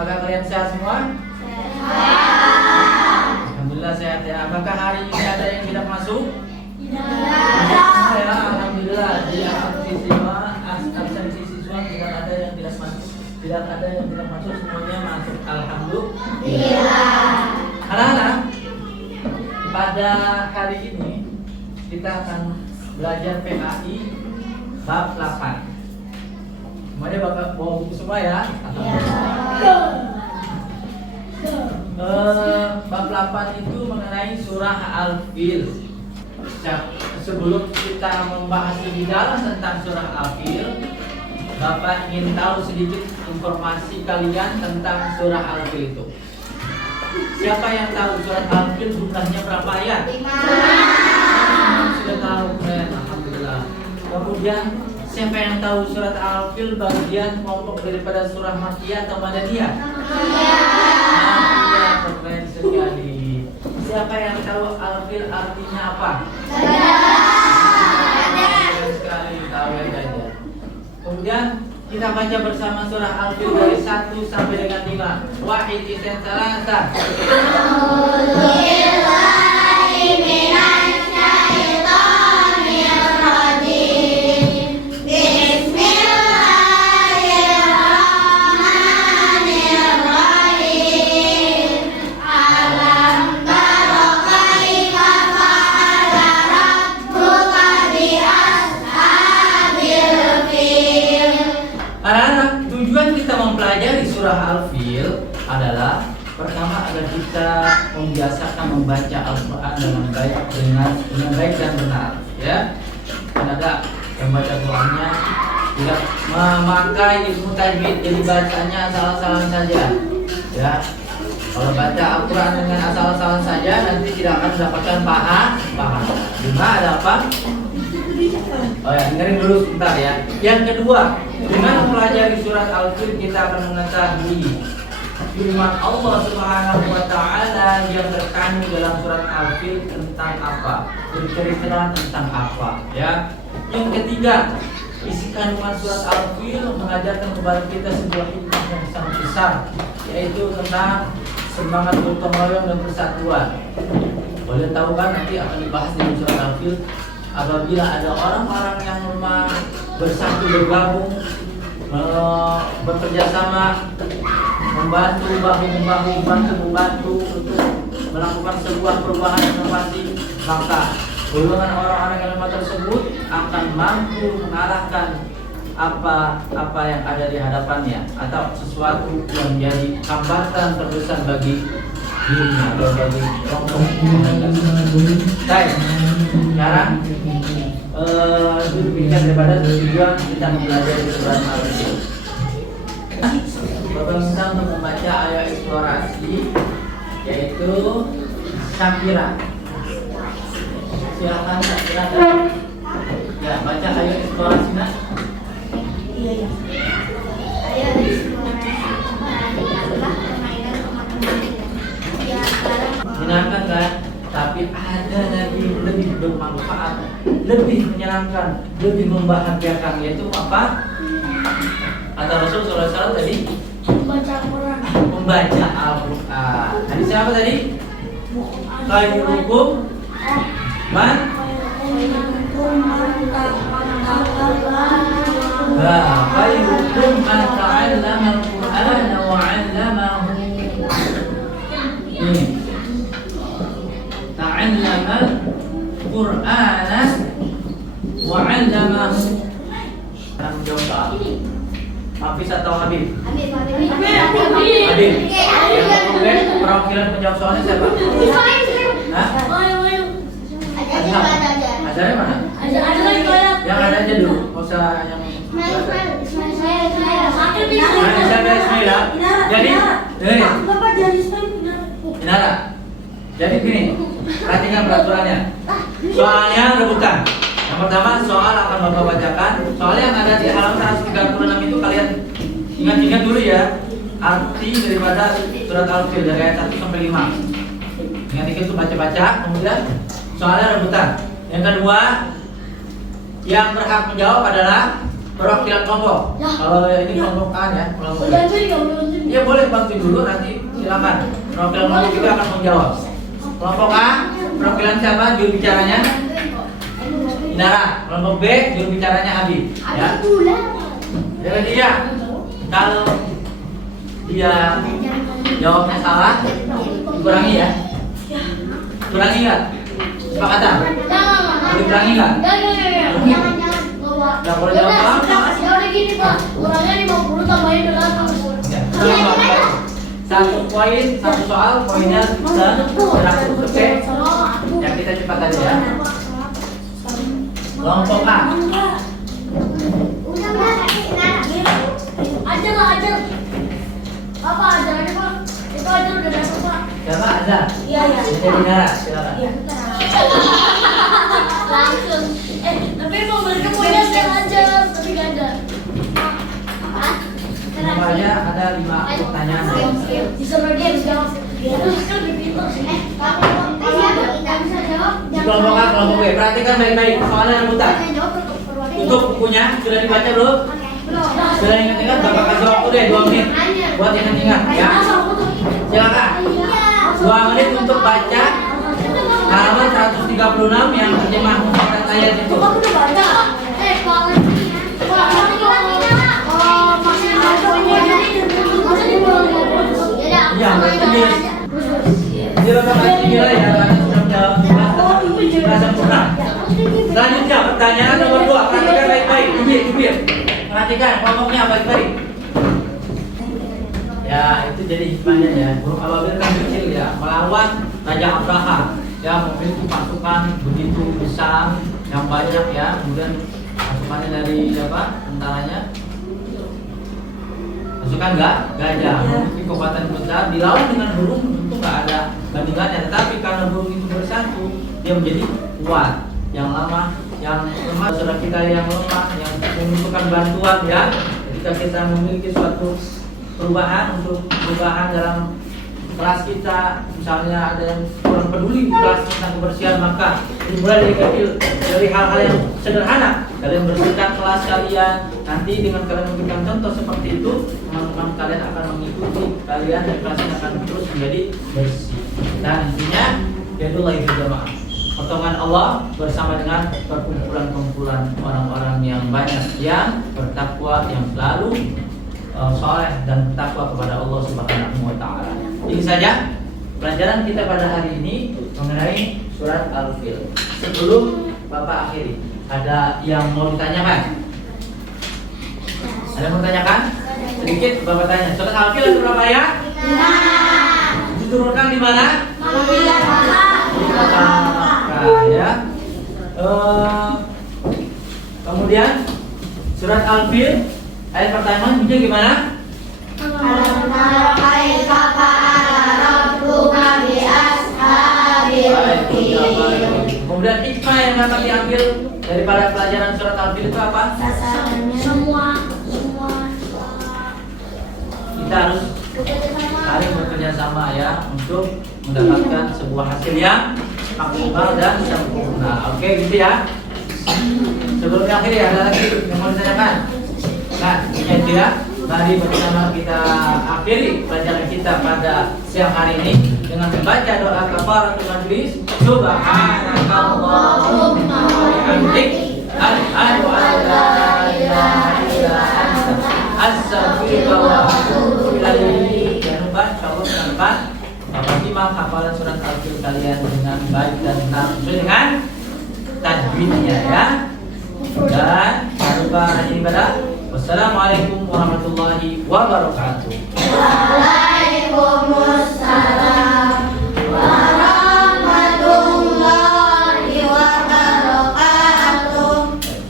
Apakah kalian sehat semua? Alhamdulillah sehat ya. Apakah hari ini ada yang tidak masuk? Tidak. Ya, alhamdulillah di absensi siswa tidak ada yang tidak masuk. Tidak ada yang tidak masuk, semuanya masuk. Alhamdulillah. Anak-anak, pada hari ini kita akan belajar PAI bab 8. Semuanya bakal bawa buku semua ya. Bab 8 itu mengenai surah Al-Fil. Sebelum kita membahas lebih dalam tentang surah Al-Fil, Bapak ingin tahu sedikit informasi kalian tentang surah Al-Fil itu. Siapa yang tahu surat Al-Fil jumlahnya berapa ayat? 5. Sudah tahu, keren, alhamdulillah. Kemudian siapa yang tahu surat Al-Fil bagian kelompok daripada surah Makkiyah atau Madaniyah? Makkiyah, keren sekali. Siapa yang tahu Al-Fil artinya apa? Keren sekali, tahu ya saja. Kemudian kita baca bersama surah Al-Fil dari 1 sampai dengan 5. Wahid isen salasa. Anak-anak, tujuan kita mempelajari surah Al-Fil adalah pertama agar kita membiasakan membaca Al-Quran dengan baik dan benar, ya. Kan ada yang baca Qurannya tidak memakai ilmu tajwid, jadi bacanya asal-asalan saja, ya. Kalau baca Al-Quran dengan asal-asalan saja nanti tidak akan mendapatkan pahala. Cuma ada apa? Oh ya, dengerin dulu sebentar ya. Yang kedua, dengan mempelajari surat Al-Fil kita akan mengetahui firman Allah Subhanahu wa taala yang terkandung dalam surat Al-Fil tentang apa, bercerita tentang apa, ya. Yang ketiga, isi kandungan surat Al-Fil mengajarkan kepada kita sebuah hikmah yang sangat besar, yaitu tentang semangat gotong royong dan persatuan. Kalian tahu kan nanti akan dibahas dalam surat Al-Fil. Apabila ada orang-orang yang bersatu bergabung, bekerja sama, membantu bahu-membantu untuk melakukan sebuah perubahan inovasi, maka golongan orang-orang yang lemah tersebut akan mampu mengalahkan apa yang ada di hadapannya atau sesuatu yang menjadi hambatan terbesar bagi dirinya atau bagi kelompok mereka. Baik, sekarang demikian daripada tujuan kita mempelajari surat Al-Fil. Kita untuk membaca ayat eksplorasi, yaitu Syakira. Silakan Syakira. Ya, baca ayat eksplorasi nak. Iya. Ayat eksplorasi adalah permainan teman-teman. Ya, menyenangkan kan? Tapi ada lagi lebih bermanfaat, lebih menyenangkan, lebih membahagiakan, yaitu apa? Kata Rasul SAW tadi, membaca Al-Quran. membaca Al-Quran. Hadis siapa tadi? Khairukum man khairukum man ta'allama Al-Quran wa 'allamahu. Ta'allama Al-Qur'ana wa 'allamahu. Sekarang menjawab soal. Hafiz atau Habib? Habib. Habib. Yang perwakilan menjawab soalnya siapa? Hah? Ajarnya mana? Yang ada aja dulu, nggak usah yang Ismail. Jadi, Inara. Jadi gini, perhatikan peraturannya. Soalnya rebutan. Yang pertama soal akan Bapak bacakan. Soalnya yang ada di halaman 136 itu kalian ingat-ingat dulu ya. Arti daripada surat Al-Fil dari ayat 1 sampai 5. Ingat-ingat itu baca-baca. Kemudian soalnya rebutan. Yang kedua, yang berhak menjawab adalah perwakilan perwakilan kelompok. Ya. Kalau ini kelompok A ya, kelompok B. Bantuin nggak bantuin? Iya boleh bantu dulu, nanti silakan. Perwakilan kelompok juga akan menjawab. Kelompok A, perwakilan siapa? Juru bicaranya Inara. Kelompok B, juru bicaranya Abi. Ya. Jadi dia kalau dia jawabnya salah, dikurangi ya. Kurangi nggak? Sepakatan? Dikurangi nggak? Jangan. Nggak boleh jawab apa? Ya udah gini Pak, kurangnya 50 tambahin dengan Ya, satu poin, satu soal, poinnya 100. Oke? Ya kita cepat aja ya. Kelompok A. Ajar lah, ajar. Apa ajar aja Pak? Itu ajar udah datang Pak. Siapa? Azhar. Iya. Jadi Inara, silakan. Langsung. Tapi emang mereka punya yang ajar, tapi nggak ada. Semuanya ada 5 pertanyaan. Disuruh dia bisa jawab. Terus kan lebih pintar sih. Nggak bisa jawab. Di kelompok A, kelompok B. Perhatikan baik-baik soalnya yang mutar. Tutup bukunya, sudah dibaca belum? Sudah ingat-ingat, Bapak kasih waktu deh 2 menit buat ingat-ingat ya. Silakan. 2 menit untuk baca halaman 136 yang terjemah mufakat ayat itu. Kamu udah baca? Iya, bertulis. Jadi Bapak kasih nilai ya, karena sudah menjawab sudah sempurna. Selanjutnya pertanyaan nomor 2, perhatikan baik-baik. Jubir. Perhatikan kelompoknya baik-baik. Ya, itu jadi hikmahnya ya. Burung ababil kan kecil ya, melawan Raja Abraha yang memiliki pasukan begitu besar yang banyak ya. Kemudian pasukannya dari siapa? Tentaranya pasukan gajah memiliki kekuatan besar, dilawan dengan burung tentu nggak ada bandingannya. Tetapi karena burung itu bersatu, dia menjadi kuat. Yang lama, yang lemah, saudara kita yang lemah, yang membutuhkan bantuan ya. Ketika kita memiliki suatu perubahan dalam kelas kita, misalnya ada yang kurang peduli di kelas tentang kebersihan, maka dimulai dari kecil, dari hal-hal yang sederhana. Kalian bersihkan kelas kalian, nanti dengan kalian memberikan contoh seperti itu, teman-teman kalian akan mengikuti kalian dan kelasnya akan terus menjadi bersih. Dan intinya, yadullahi fil jamaah, pertolongan Allah bersama dengan perkumpulan-kumpulan orang-orang yang banyak yang bertakwa, yang selalu soleh dan takwa kepada Allah Subhanahu wa taala. Ini saja pelajaran kita pada hari ini mengenai surat Al-Fil. Sebelum Bapak akhiri, ada yang mau ditanyakan? Ada yang mau ditanyakan? Sedikit Bapak tanya. Surat Al-Fil ada berapa ayat? 5. Diturunkan di mana? Di Makkah ya. Kemudian surat Al-Fil ayat pertama bunyinya gimana? Kemudian hikmah yang dapat diambil daripada pelajaran surat Al-Fil itu apa? Semua. Kita harus saling bekerja sama ya untuk mendapatkan sebuah hasil yang maksimal dan sempurna. Oke gitu ya. Sebelum akhir ya, ada lagi yang mau ditanyakan? Nah, itu ya. Mari bersama kita akhiri pelajaran kita pada siang hari ini dengan membaca doa kafaratul majlis. Subhanakallahumma wa bihamdik, asyhadu an la ilaha illa anta, astaghfiruka wa atubu ilaik. Jangan lupa insyaallah tanpa Bapak simak hafalan surat Al-Fil kalian dengan baik dan benar sesuai dengan tajwidnya ya. Dan jangan lupa hanya ibadah. Wassalamualaikum warahmatullahi wabarakatuh. Waalaikumsalam.